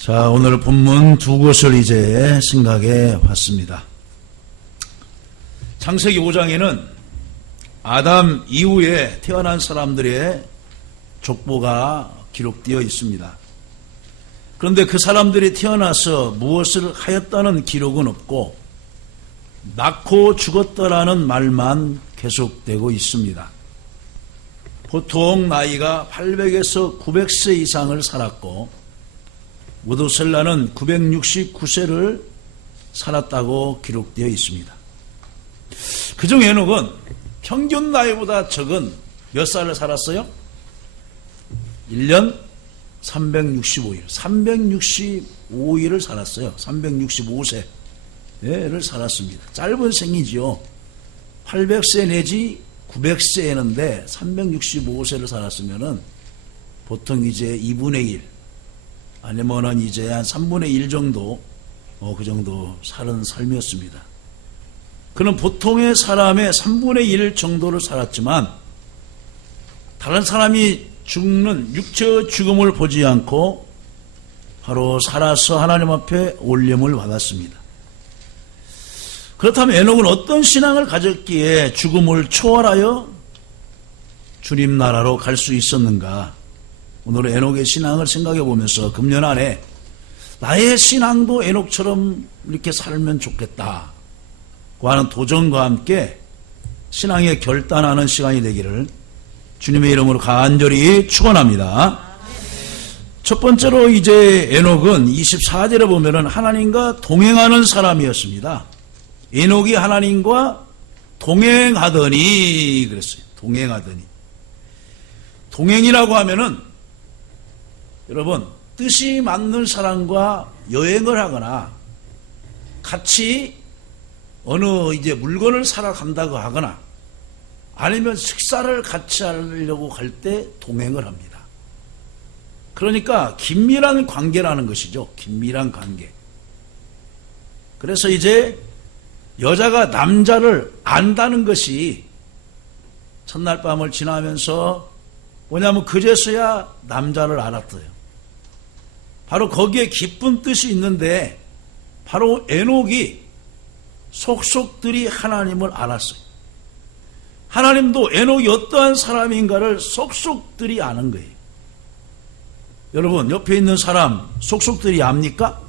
자, 오늘 본문 두 곳을 이제 생각해 봤습니다. 창세기 5장에는 아담 이후에 태어난 사람들의 족보가 기록되어 있습니다. 그런데 그 사람들이 태어나서 무엇을 하였다는 기록은 없고 낳고 죽었다라는 말만 계속되고 있습니다. 보통 나이가 800에서 900세 이상을 살았고 무두셀라는 969세를 살았다고 기록되어 있습니다. 그중 에녹은 평균 나이보다 적은 몇 살을 살았어요? 1년 365일, 365일을 살았어요. 365세를 살았습니다. 짧은 생이지요. 800세 내지 900세였는데 365세를 살았으면은 보통 이제 2분의 1, 아니면은 이제 한 3분의 1 정도, 그 정도 사는 삶이었습니다. 그는 보통의 사람의 3분의 1 정도를 살았지만 다른 사람이 죽는 육체의 죽음을 보지 않고 바로 살아서 하나님 앞에 올림을 받았습니다. 그렇다면 에녹은 어떤 신앙을 가졌기에 죽음을 초월하여 주님 나라로 갈 수 있었는가? 오늘 에녹의 신앙을 생각해 보면서 금년 안에 나의 신앙도 에녹처럼 이렇게 살면 좋겠다고 하는 도전과 함께 신앙에 결단하는 시간이 되기를 주님의 이름으로 간절히 축원합니다. 첫 번째로 이제 에녹은 24절에 보면은 하나님과 동행하는 사람이었습니다. 에녹이 하나님과 동행하더니 그랬어요. 동행하더니. 동행이라고 하면은 여러분, 뜻이 맞는 사람과 여행을 하거나 같이 어느 이제 물건을 사러 간다고 하거나 아니면 식사를 같이 하려고 갈 때 동행을 합니다. 그러니까 긴밀한 관계라는 것이죠. 긴밀한 관계. 그래서 이제 여자가 남자를 안다는 것이 첫날 밤을 지나면서 뭐냐면 그제서야 남자를 알았어요. 바로 거기에 깊은 뜻이 있는데 바로 에녹이 속속들이 하나님을 알았어요. 하나님도 에녹이 어떠한 사람인가를 속속들이 아는 거예요. 여러분, 옆에 있는 사람 속속들이 압니까?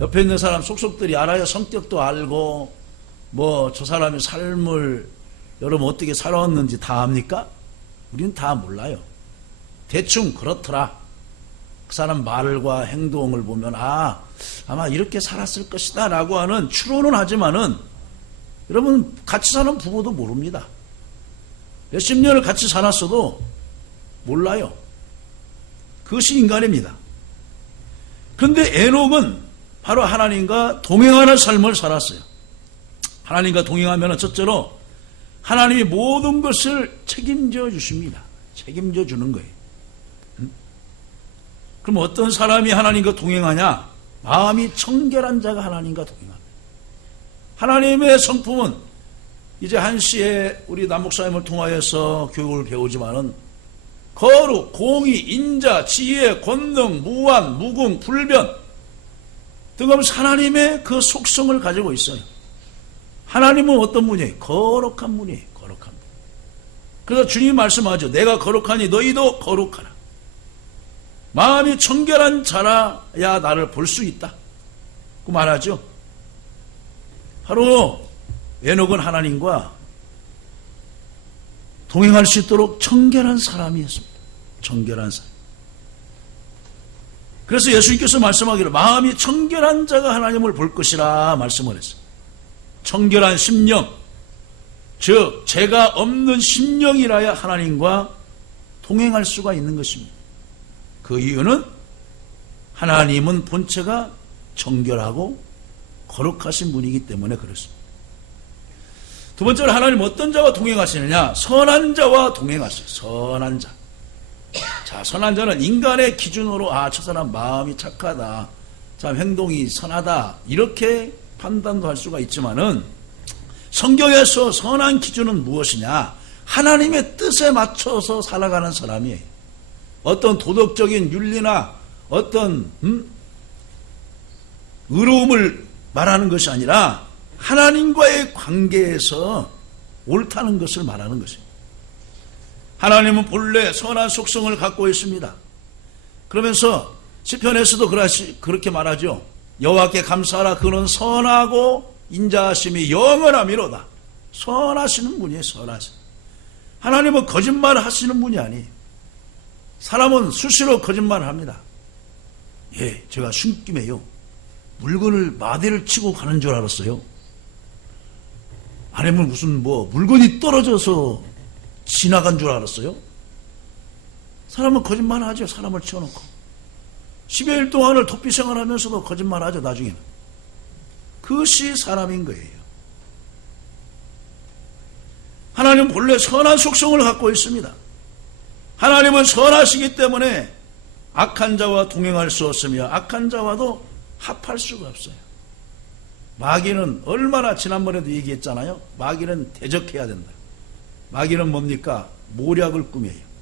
옆에 있는 사람 속속들이 알아요. 성격도 알고 뭐 저 사람의 삶을 여러분 어떻게 살아왔는지 다 압니까? 우리는 다 몰라요. 대충 그렇더라. 그 사람 말과 행동을 보면 아마 이렇게 살았을 것이다 라고 하는 추론은 하지만은 여러분 같이 사는 부부도 모릅니다. 몇십 년을 같이 살았어도 몰라요. 그것이 인간입니다. 그런데 에녹은 바로 하나님과 동행하는 삶을 살았어요. 하나님과 동행하면 첫째로 하나님이 모든 것을 책임져 주십니다. 책임져 주는 거예요. 그럼 어떤 사람이 하나님과 동행하냐? 마음이 청결한 자가 하나님과 동행합니다. 하나님의 성품은 이제 한시에 우리 남목사님을 통하여서 교육을 배우지만은 거룩, 공의, 인자, 지혜, 권능, 무한, 무궁, 불변 등하면서 하나님의 그 속성을 가지고 있어요. 하나님은 어떤 분이에요? 거룩한 분이에요. 거룩한 분. 그래서 주님이 말씀하죠. 내가 거룩하니 너희도 거룩하라. 마음이 청결한 자라야 나를 볼 수 있다. 그 말하죠. 바로 에녹은 하나님과 동행할 수 있도록 청결한 사람이었습니다. 청결한 사람. 그래서 예수님께서 말씀하기를 마음이 청결한 자가 하나님을 볼 것이라 말씀을 했어요. 청결한 심령, 즉 죄가 없는 심령이라야 하나님과 동행할 수가 있는 것입니다. 그 이유는 하나님은 본체가 정결하고 거룩하신 분이기 때문에 그렇습니다. 두 번째로 하나님 어떤 자와 동행하시느냐? 선한 자와 동행하세요. 선한 자. 자, 선한 자는 인간의 기준으로 저 사람 마음이 착하다, 참 행동이 선하다 이렇게 판단도 할 수가 있지만은 성경에서 선한 기준은 무엇이냐? 하나님의 뜻에 맞춰서 살아가는 사람이에요. 어떤 도덕적인 윤리나 어떤 의로움을 말하는 것이 아니라 하나님과의 관계에서 옳다는 것을 말하는 것입니다. 하나님은 본래 선한 속성을 갖고 있습니다. 그러면서 시편에서도 그렇게 말하죠. 여호와께 감사하라. 그는 선하고 인자하심이 영원함이로다. 선하시는 분이에요. 선하신. 하나님은 거짓말을 하시는 분이 아니에요. 사람은 수시로 거짓말을 합니다. 예, 제가 숨김에요. 물건을 마대를 치고 가는 줄 알았어요. 아니면 무슨 물건이 떨어져서 지나간 줄 알았어요. 사람은 거짓말을 하죠. 사람을 치워놓고 10여일 동안을 도피 생활하면서도 거짓말을 하죠. 나중에는. 그것이 사람인 거예요. 하나님은 본래 선한 속성을 갖고 있습니다. 하나님은 선하시기 때문에 악한 자와 동행할 수 없으며 악한 자와도 합할 수가 없어요. 마귀는 얼마나, 지난번에도 얘기했잖아요. 마귀는 대적해야 된다. 마귀는 뭡니까? 모략을 꾸며요.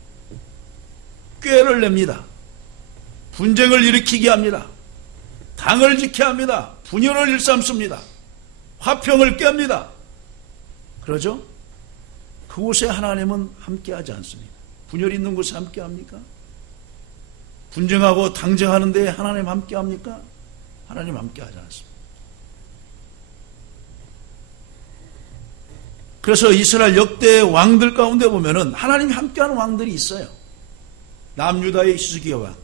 꾀를 냅니다. 분쟁을 일으키게 합니다. 당을 지게 합니다. 분열을 일삼습니다. 화평을 깹니다. 그러죠? 그곳에 하나님은 함께하지 않습니다. 분열 있는 곳에 함께합니까? 분쟁하고 당쟁하는 데에 하나님 함께합니까? 하나님 함께하지 않습니다. 그래서 이스라엘 역대 왕들 가운데 보면은 하나님이 함께하는 왕들이 있어요. 남유다의 히스기야 왕.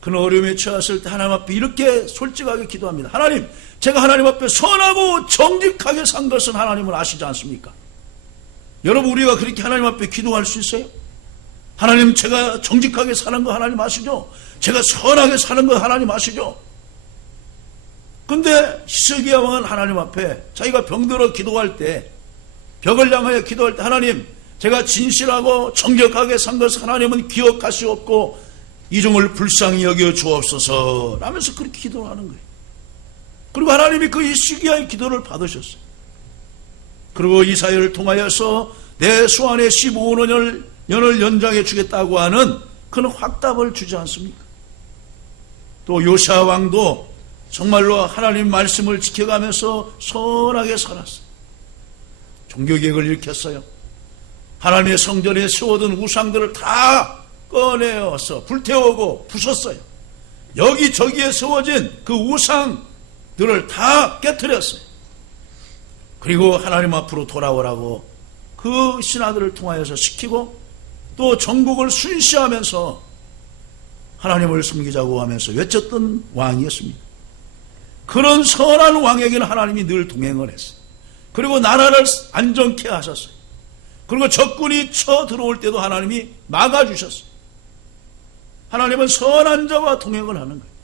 그는 어려움에 처했을 때 하나님 앞에 이렇게 솔직하게 기도합니다. 하나님, 제가 하나님 앞에 선하고 정직하게 산 것은 하나님은 아시지 않습니까? 여러분, 우리가 그렇게 하나님 앞에 기도할 수 있어요? 하나님, 제가 정직하게 사는 거 하나님 아시죠? 제가 선하게 사는 거 하나님 아시죠? 근데 히스기야 왕은 하나님 앞에 자기가 병들어 기도할 때, 벽을 향하여 기도할 때, 하나님, 제가 진실하고 정직하게 산 것을 하나님은 기억하시옵고 이 종을 불쌍히 여겨 주옵소서 라면서 그렇게 기도하는 거예요. 그리고 하나님이 그 히스기야의 기도를 받으셨어요. 그리고 이사야를 통하여서 내 수완의 15년을 연장해 주겠다고 하는 그런 확답을 주지 않습니까? 또 요시야 왕도 정말로 하나님 말씀을 지켜가면서 선하게 살았어요. 종교개혁을 일으켰어요. 하나님의 성전에 세워둔 우상들을 다 꺼내어서 불태우고 부쉈어요. 여기저기에 세워진 그 우상들을 다 깨트렸어요. 그리고 하나님 앞으로 돌아오라고 그 신하들을 통하여서 시키고 또 전국을 순시하면서 하나님을 섬기자고 하면서 외쳤던 왕이었습니다. 그런 선한 왕에게는 하나님이 늘 동행을 했어요. 그리고 나라를 안정케 하셨어요. 그리고 적군이 쳐 들어올 때도 하나님이 막아주셨어요. 하나님은 선한 자와 동행을 하는 거예요.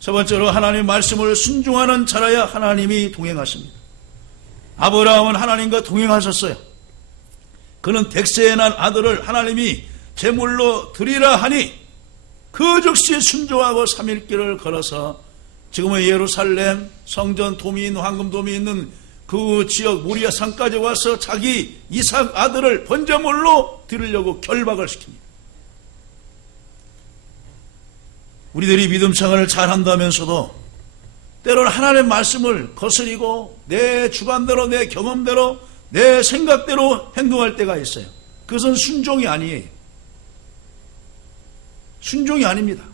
세 번째로 하나님 말씀을 순종하는 자라야 하나님이 동행하십니다. 아브라함은 하나님과 동행하셨어요. 그는 백세에 난 아들을 하나님이 제물로 드리라 하니 그 즉시 순종하고 3일길을 걸어서 지금의 예루살렘 성전 도미 황금 도미 있는 그 지역 모리아 산까지 와서 자기 이삭 아들을 번제물로 드리려고 결박을 시킵니다. 우리들이 믿음 생활을 잘한다면서도 때로는 하나님의 말씀을 거스리고 내 주관대로 내 경험대로 내 생각대로 행동할 때가 있어요. 그것은 순종이 아니에요. 순종이 아닙니다.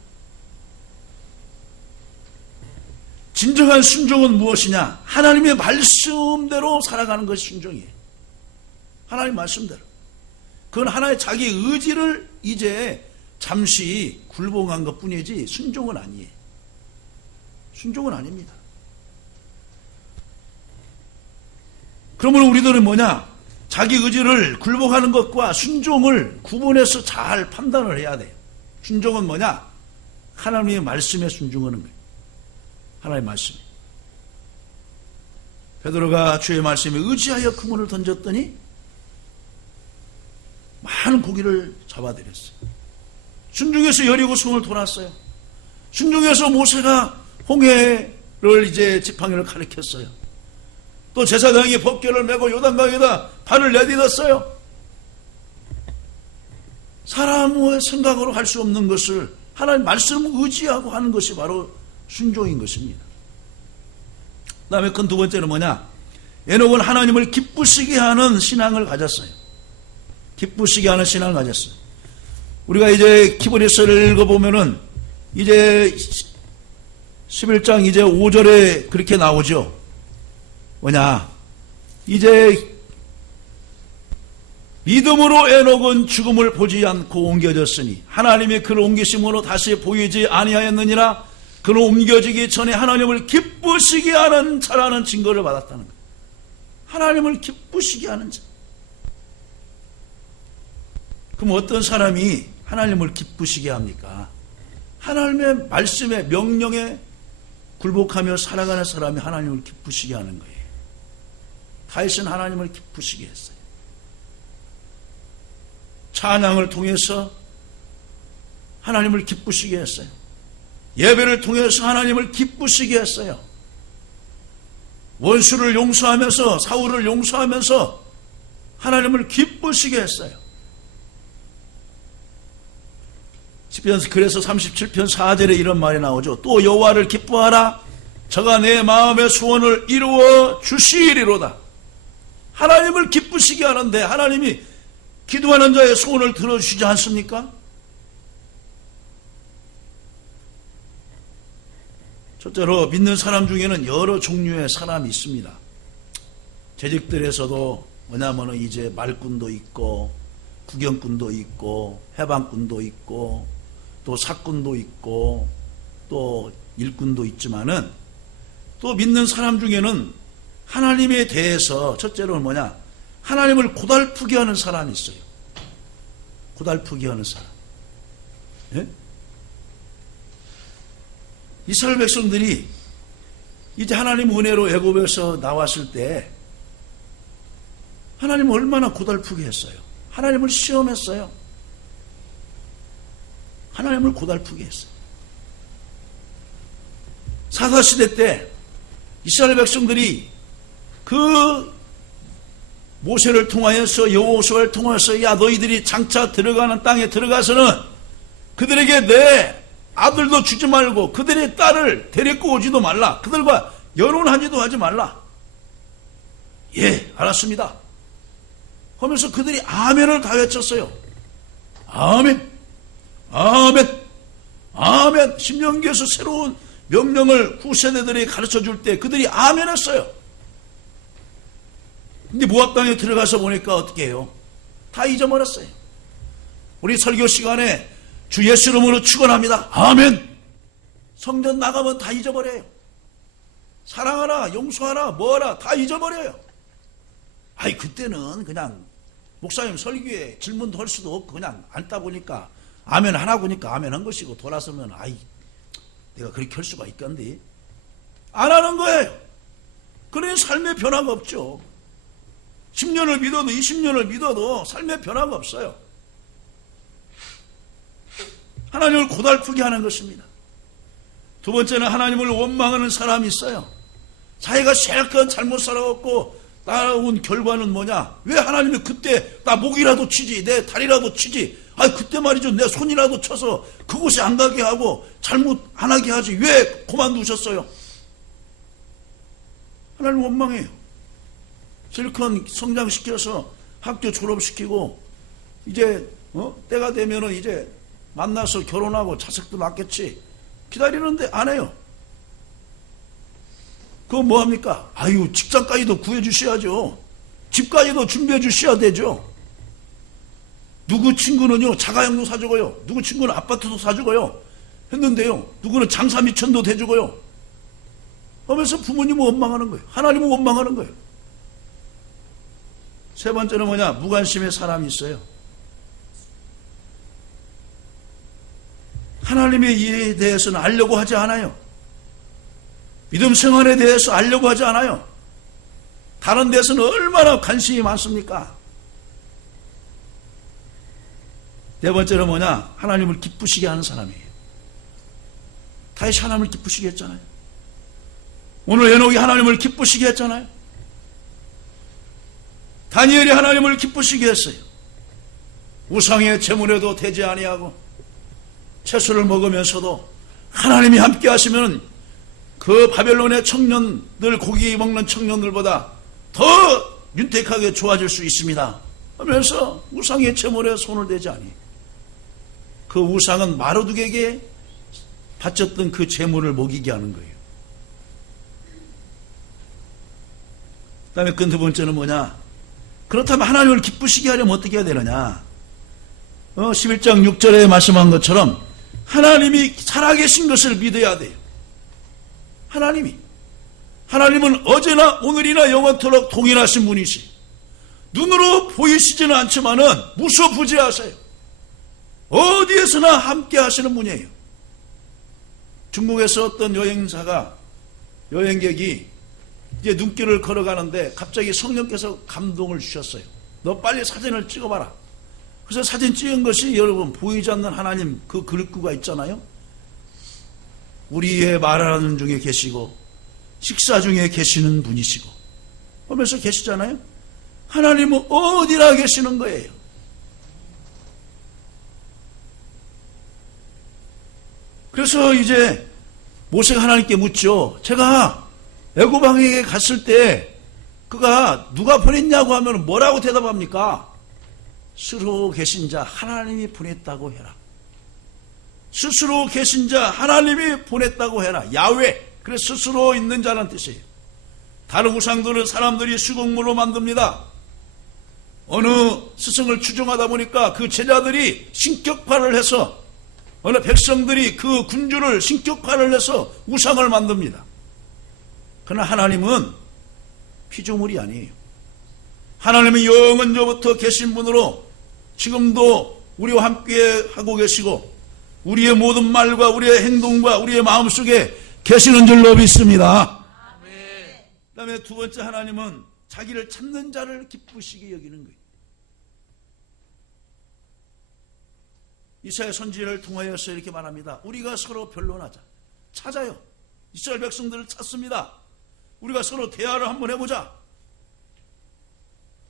진정한 순종은 무엇이냐? 하나님의 말씀대로 살아가는 것이 순종이에요. 하나님 말씀대로. 그건 하나의 자기 의지를 이제 잠시 굴복한 것 뿐이지 순종은 아니에요. 순종은 아닙니다. 그러면 우리들은 뭐냐? 자기 의지를 굴복하는 것과 순종을 구분해서 잘 판단을 해야 돼요. 순종은 뭐냐? 하나님의 말씀에 순종하는 거예요. 하나님의 말씀. 베드로가 주의 말씀에 의지하여 그물을 던졌더니 많은 고기를 잡아들였어요. 순종해서 여리고 성을 돌았어요. 순종해서 모세가 홍해를 이제 지팡이를 가리켰어요. 또 제사장이 법궤를 메고 요단강에다 발을 내딛었어요. 사람의 생각으로 할 수 없는 것을 하나님 말씀을 의지하고 하는 것이 바로 순종인 것입니다. 그 다음에 큰 두 번째는 뭐냐? 에녹은 하나님을 기쁘시게 하는 신앙을 가졌어요. 기쁘시게 하는 신앙을 가졌어요. 우리가 이제 히브리서를 읽어보면은 이제 11장 이제 5절에 그렇게 나오죠. 뭐냐? 이제 믿음으로 에녹은 죽음을 보지 않고 옮겨졌으니 하나님의 그를 옮기심으로 다시 보이지 아니하였느니라. 그는 옮겨지기 전에 하나님을 기쁘시게 하는 자라는 증거를 받았다는 거예요. 하나님을 기쁘시게 하는 자. 그럼 어떤 사람이 하나님을 기쁘시게 합니까? 하나님의 말씀에 명령에 굴복하며 살아가는 사람이 하나님을 기쁘시게 하는 거예요. 다윗은 하나님을 기쁘시게 했어요. 찬양을 통해서 하나님을 기쁘시게 했어요. 예배를 통해서 하나님을 기쁘시게 했어요. 원수를 용서하면서 사울을 용서하면서 하나님을 기쁘시게 했어요. 시편 그래서 37편 4절에 이런 말이 나오죠. 또 여호와를 기뻐하라. 저가 내 마음의 소원을 이루어 주시리로다. 하나님을 기쁘시게 하는데 하나님이 기도하는 자의 소원을 들어주시지 않습니까? 첫째로 믿는 사람 중에는 여러 종류의 사람이 있습니다. 재직들에서도 뭐냐면은 이제 말꾼도 있고 구경꾼도 있고 해방꾼도 있고 또 사꾼도 있고 또 일꾼도 있지만은 또 믿는 사람 중에는 하나님에 대해서 첫째로는 뭐냐? 하나님을 고달프게 하는 사람이 있어요. 고달프게 하는 사람. 예? 이스라엘 백성들이 이제 하나님 은혜로 애굽에서 나왔을 때 하나님을 얼마나 고달프게 했어요. 하나님을 시험했어요. 하나님을 고달프게 했어요. 사사시대 때 이스라엘 백성들이 그 모세를 통하여서 여호수아를 통하여서 야 너희들이 장차 들어가는 땅에 들어가서는 그들에게 내 아들도 주지 말고 그들의 딸을 데리고 오지도 말라. 그들과 결혼하지도 하지 말라. 예, 알았습니다. 하면서 그들이 아멘을 다 외쳤어요. 아멘, 아멘, 아멘. 신명기에서 새로운 명령을 후세대들이 가르쳐 줄 때 그들이 아멘 했어요. 근데 모압 땅에 들어가서 보니까 어떻게 해요? 다 잊어버렸어요. 우리 설교 시간에 주 예수 이름으로 축원합니다. 아멘. 성전 나가면 다 잊어버려요. 사랑하라, 용서하라, 뭐하라 다 잊어버려요. 아이 그때는 그냥 목사님 설교에 질문도 할 수도 없고 그냥 앉다 보니까 아멘 하나 보니까 아멘 한 것이고 돌아서면 아이 내가 그렇게 할 수가 있겠는데 안 하는 거예요. 그래 삶의 변화가 없죠. 10년을 믿어도 20년을 믿어도 삶의 변화가 없어요. 하나님을 고달프게 하는 것입니다. 두 번째는 하나님을 원망하는 사람이 있어요. 자기가 실컷 잘못 살아왔고 따라온 결과는 뭐냐? 왜 하나님이 그때 나 목이라도 치지 내 다리라도 치지 그때 말이죠 내 손이라도 쳐서 그곳에 안 가게 하고 잘못 안 하게 하지 왜 그만두셨어요? 하나님 원망해요. 실컷 성장시켜서 학교 졸업시키고 이제 때가 되면은 이제 만나서 결혼하고 자식도 낳겠지 기다리는데 안 해요. 그거 뭐합니까? 아유 직장까지도 구해주셔야죠. 집까지도 준비해 주셔야 되죠. 누구 친구는요 자가용도 사주고요 누구 친구는 아파트도 사주고요 했는데요 누구는 장사 미천도 대주고요 하면서 부모님은 원망하는 거예요. 하나님은 원망하는 거예요. 세 번째는 뭐냐? 무관심의 사람이 있어요. 하나님의 일에 대해서는 알려고 하지 않아요. 믿음 생활에 대해서 알려고 하지 않아요. 다른 데서는 얼마나 관심이 많습니까? 네 번째는 뭐냐? 하나님을 기쁘시게 하는 사람이에요. 다윗이 하나님을 기쁘시게 했잖아요. 오늘 에녹이 하나님을 기쁘시게 했잖아요. 다니엘이 하나님을 기쁘시게 했어요. 우상의 제물에도 대지 아니하고 채소를 먹으면서도 하나님이 함께 하시면 그 바벨론의 청년들, 고기 먹는 청년들보다 더 윤택하게 좋아질 수 있습니다 하면서 우상의 제물에 손을 대지 아니. 그 우상은 마르둑에게 바쳤던 그 제물을 먹이게 하는 거예요. 그 다음에 그 두 번째는 뭐냐? 그렇다면 하나님을 기쁘시게 하려면 어떻게 해야 되느냐? 11장 6절에 말씀한 것처럼 하나님이 살아계신 것을 믿어야 돼요. 하나님은 어제나 오늘이나 영원토록 동일하신 분이시. 눈으로 보이시지는 않지만은 무소부지하세요. 어디에서나 함께 하시는 분이에요. 중국에서 어떤 여행객이 이제 눈길을 걸어가는데 갑자기 성령께서 감동을 주셨어요. 너 빨리 사진을 찍어봐라. 그래서 사진 찍은 것이 여러분 보이지 않는 하나님 그 글구가 있잖아요. 우리의 말하는 중에 계시고 식사 중에 계시는 분이시고 하면서 계시잖아요. 하나님은 어디나 계시는 거예요. 그래서 이제 모세가 하나님께 묻죠. 제가 애굽왕에게 갔을 때 그가 누가 보냈냐고 하면 뭐라고 대답합니까? 스스로 계신 자 하나님이 보냈다고 해라. 스스로 계신 자 하나님이 보냈다고 해라. 야훼. 그래서 스스로 있는 자라는 뜻이에요. 다른 우상들은 사람들이 수공물로 만듭니다. 어느 스승을 추종하다 보니까 그 제자들이 신격화를 해서 어느 백성들이 그 군주를 신격화를 해서 우상을 만듭니다. 그러나 하나님은 피조물이 아니에요. 하나님은 영원전부터 계신 분으로 지금도 우리와 함께 하고 계시고 우리의 모든 말과 우리의 행동과 우리의 마음속에 계시는 줄로 믿습니다. 그 다음에 두 번째, 하나님은 자기를 찾는 자를 기쁘시게 여기는 거예요. 이사야 선지자를 통하여서 이렇게 말합니다. 우리가 서로 변론하자. 찾아요. 이스라엘 백성들을 찾습니다. 우리가 서로 대화를 한번 해보자.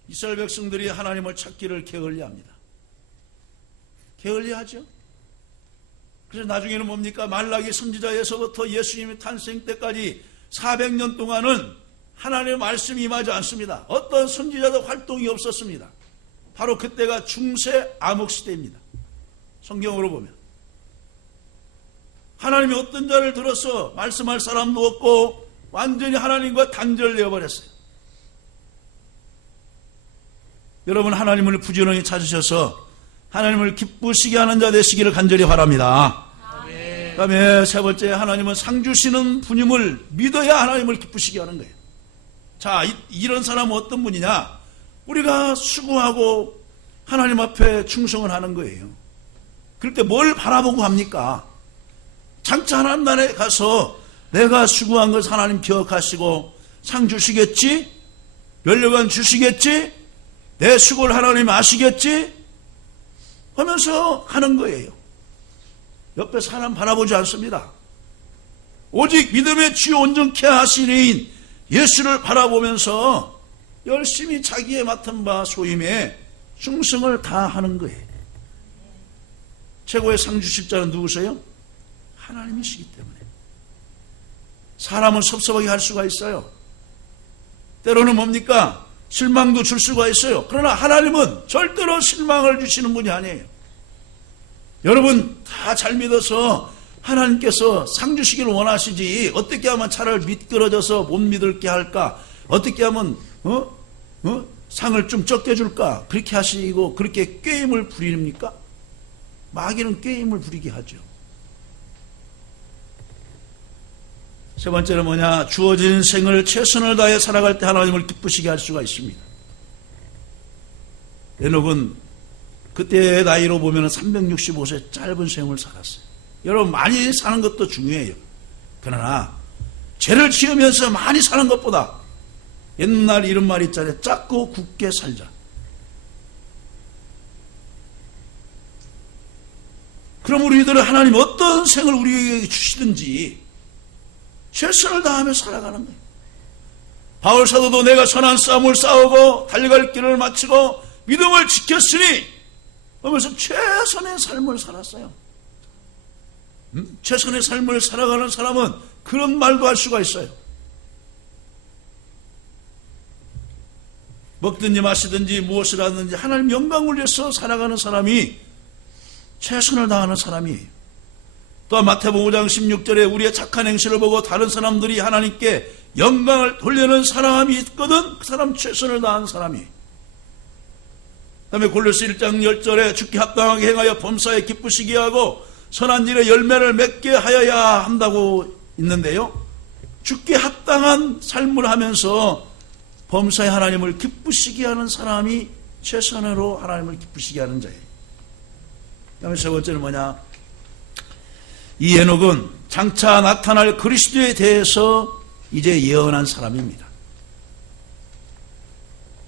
이스라엘 백성들이 하나님을 찾기를 게을리합니다. 게을리하죠. 그래서 나중에는 뭡니까? 말라기 선지자에서부터 예수님의 탄생 때까지 400년 동안은 하나님의 말씀이 임하지 않습니다. 어떤 선지자도 활동이 없었습니다. 바로 그때가 중세 암흑시대입니다. 성경으로 보면 하나님이 어떤 자를 들어서 말씀할 사람도 없고 완전히 하나님과 단절되어 버렸어요. 여러분, 하나님을 부지런히 찾으셔서 하나님을 기쁘시게 하는 자 되시기를 간절히 바랍니다. 그 다음에 세 번째, 하나님은 상 주시는 분임을 믿어야 하나님을 기쁘시게 하는 거예요. 자, 이런 사람은 어떤 분이냐? 우리가 수고하고 하나님 앞에 충성을 하는 거예요. 그럴 때 뭘 바라보고 합니까? 장차 하나님 나라에 가서 내가 수고한 것을 하나님 기억하시고 상 주시겠지? 면류관 주시겠지? 내 수고를 하나님 아시겠지? 하면서 하는 거예요. 옆에 사람 바라보지 않습니다. 오직 믿음의 주요 온전케 하신 이인 예수를 바라보면서 열심히 자기의 맡은 바 소임에 충성을 다하는 거예요. 최고의 상 주실 자는 누구세요? 하나님이시기 때문에. 사람은 섭섭하게 할 수가 있어요. 때로는 뭡니까? 실망도 줄 수가 있어요. 그러나 하나님은 절대로 실망을 주시는 분이 아니에요. 여러분 다 잘 믿어서 하나님께서 상 주시기를 원하시지 어떻게 하면 차를 미끄러져서 못 믿을게 할까? 어떻게 하면 상을 좀 적게 줄까? 그렇게 하시고 그렇게 꾀임을 부립니까? 마귀는 꾀임을 부리게 하죠. 세 번째는 뭐냐? 주어진 생을 최선을 다해 살아갈 때 하나님을 기쁘시게 할 수가 있습니다. 에녹은 그때의 나이로 보면 365세 짧은 생을 살았어요. 여러분, 많이 사는 것도 중요해요. 그러나 죄를 지으면서 많이 사는 것보다 옛날 이런 말 있잖아요. 작고 굳게 살자. 그럼 우리들은 하나님 어떤 생을 우리에게 주시든지 최선을 다하며 살아가는 거예요. 바울 사도도 내가 선한 싸움을 싸우고 달려갈 길을 마치고 믿음을 지켰으니 하면서 최선의 삶을 살았어요. 최선의 삶을 살아가는 사람은 그런 말도 할 수가 있어요. 먹든지 마시든지 무엇을 하든지 하나님 영광을 위해서 살아가는 사람이 최선을 다하는 사람이에요. 또한 마태복음 5장 16절에 우리의 착한 행실을 보고 다른 사람들이 하나님께 영광을 돌리는 사람이 있거든 그 사람 최선을 다하는 사람이에요. 그 다음에 골로새 1장 10절에 주께 합당하게 행하여 범사에 기쁘시게 하고 선한 일에 열매를 맺게 하여야 한다고 있는데요. 주께 합당한 삶을 하면서 범사에 하나님을 기쁘시게 하는 사람이 최선으로 하나님을 기쁘시게 하는 자예요. 그 다음에 세 번째는 뭐냐? 이 에녹은 장차 나타날 그리스도에 대해서 이제 예언한 사람입니다.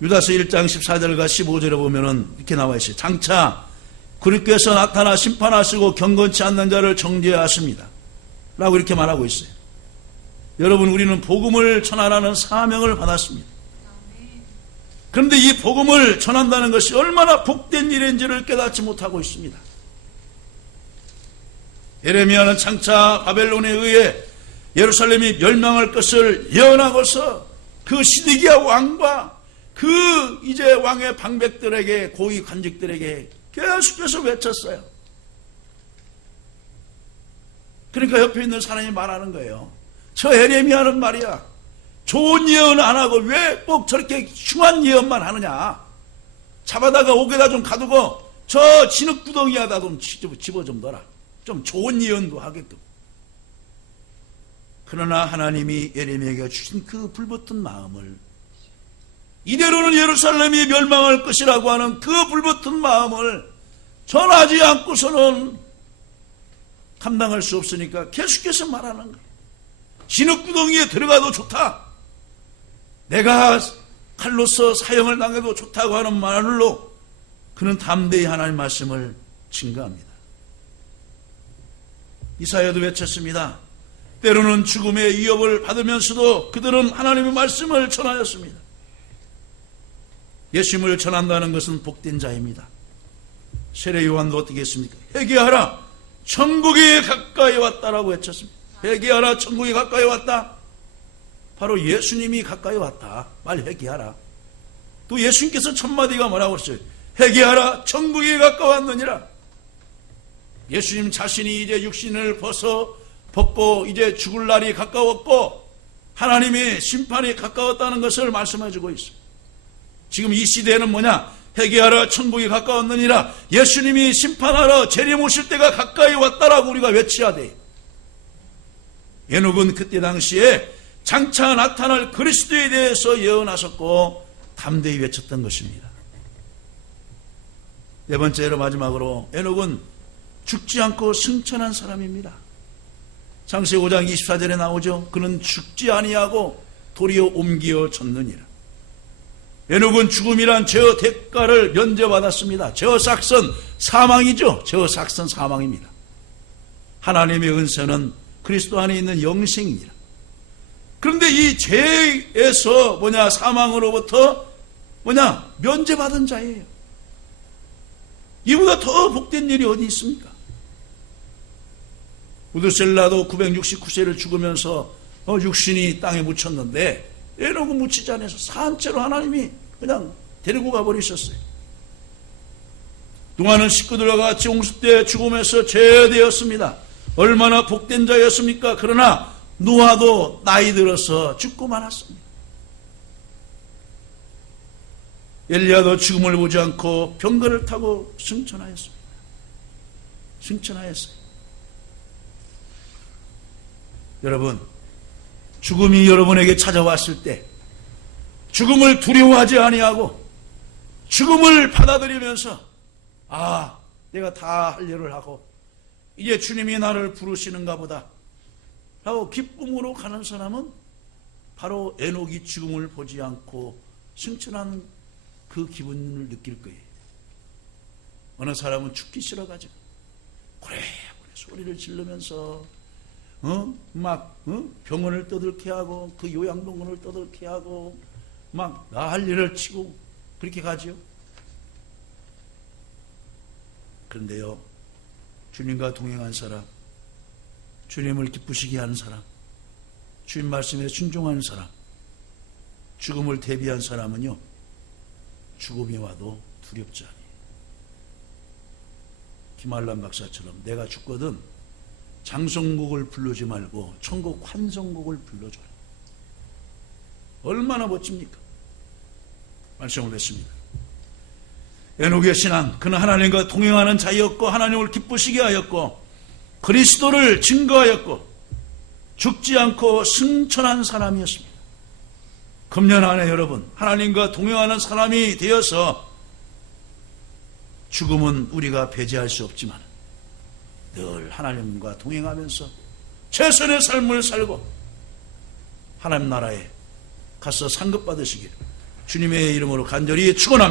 유다서 1장 14절과 15절에 보면은 이렇게 나와 있어요. 장차 그리스도께서 나타나 심판하시고 경건치 않는 자를 정죄하십니다. 라고 이렇게 말하고 있어요. 여러분, 우리는 복음을 전하라는 사명을 받았습니다. 그런데 이 복음을 전한다는 것이 얼마나 복된 일인지를 깨닫지 못하고 있습니다. 예레미야는 장차 바벨론에 의해 예루살렘이 멸망할 것을 예언하고서 그 시드기야 왕과 그 이제 왕의 방백들에게 고위 관직들에게 계속해서 외쳤어요. 그러니까 옆에 있는 사람이 말하는 거예요. 저 예레미야는 말이야, 좋은 예언 안 하고 왜 꼭 저렇게 흉한 예언만 하느냐. 잡아다가 옥에다 좀 가두고 저 진흙구덩이에다 좀 집어 좀 넣어라. 좀 좋은 예언도 하게끔. 그러나 하나님이 예레미야에게 주신 그 불붙은 마음을, 이대로는 예루살렘이 멸망할 것이라고 하는 그 불붙은 마음을 전하지 않고서는 감당할 수 없으니까 계속해서 말하는 거예요. 진흙구덩이에 들어가도 좋다. 내가 칼로서 사형을 당해도 좋다고 하는 말로 그는 담대히 하나님 말씀을 증거합니다. 이사야도 외쳤습니다. 때로는 죽음의 위협을 받으면서도 그들은 하나님의 말씀을 전하였습니다. 예수님을 전한다는 것은 복된 자입니다. 세례 요한도 어떻게 했습니까? 회개하라, 천국이 가까이 왔다라고 외쳤습니다. 회개하라, 천국이 가까이 왔다. 바로 예수님이 가까이 왔다. 빨리 회개하라. 또 예수님께서 첫마디가 뭐라고 했어요? 회개하라, 천국이 가까웠느니라. 예수님 자신이 이제 육신을 벗고 이제 죽을 날이 가까웠고 하나님의 심판이 가까웠다는 것을 말씀해주고 있어요. 지금 이 시대에는 뭐냐? 회개하라, 천국이 가까웠느니라. 예수님이 심판하러 재림 오실 때가 가까이 왔다라고 우리가 외쳐야 돼요. 에녹은 그때 당시에 장차 나타날 그리스도에 대해서 예언하셨고 담대히 외쳤던 것입니다. 네 번째로 마지막으로 에녹은 죽지 않고 승천한 사람입니다. 창세기 5장 24절에 나오죠. 그는 죽지 아니하고 도리어 옮겨 졌느니라. 에녹은 죽음이란 죄의 대가를 면제받았습니다. 죄의 삭선 사망이죠. 죄의 삭선 사망입니다. 하나님의 은혜는 그리스도 안에 있는 영생이니라. 그런데 이 죄에서 사망으로부터 면제받은 자예요. 이보다 더 복된 일이 어디 있습니까? 우드셀라도 969세를 죽으면서 육신이 땅에 묻혔는데 에녹은 묻히지 않아서 산채로 하나님이 그냥 데리고 가버리셨어요. 동화는 식구들과 같이 홍수 때 죽음에서 제되었습니다. 얼마나 복된 자였습니까? 그러나 노아도 나이 들어서 죽고 말았습니다. 엘리야도 죽음을 보지 않고 병거를 타고 승천하였습니다. 승천하였어요. 여러분, 죽음이 여러분에게 찾아왔을 때 죽음을 두려워하지 아니하고 죽음을 받아들이면서 내가 다 할 일을 하고 이제 주님이 나를 부르시는가 보다 라고 기쁨으로 가는 사람은 바로 에녹이 죽음을 보지 않고 승천한 그 기분을 느낄 거예요. 어느 사람은 죽기 싫어가지고 고래고래 소리를 지르면서 병원을 떠들게 하고 그 요양병원을 떠들게 하고 막 난리를 치고 그렇게 가죠. 그런데요, 주님과 동행한 사람, 주님을 기쁘시게 하는 사람, 주님 말씀에 순종하는 사람, 죽음을 대비한 사람은요, 죽음이 와도 두렵지 않아요. 김한란 박사처럼 내가 죽거든 장성곡을 부르지 말고 천국 환성곡을 불러줘라. 얼마나 멋집니까? 말씀을 뵙습니다. 에녹의 신앙, 그는 하나님과 동행하는 자였고 하나님을 기쁘시게 하였고 그리스도를 증거하였고 죽지 않고 승천한 사람이었습니다. 금년 안에 여러분, 하나님과 동행하는 사람이 되어서 죽음은 우리가 배제할 수 없지만 늘 하나님과 동행하면서 최선의 삶을 살고 하나님 나라에 가서 상급 받으시길 주님의 이름으로 간절히 축원합니다.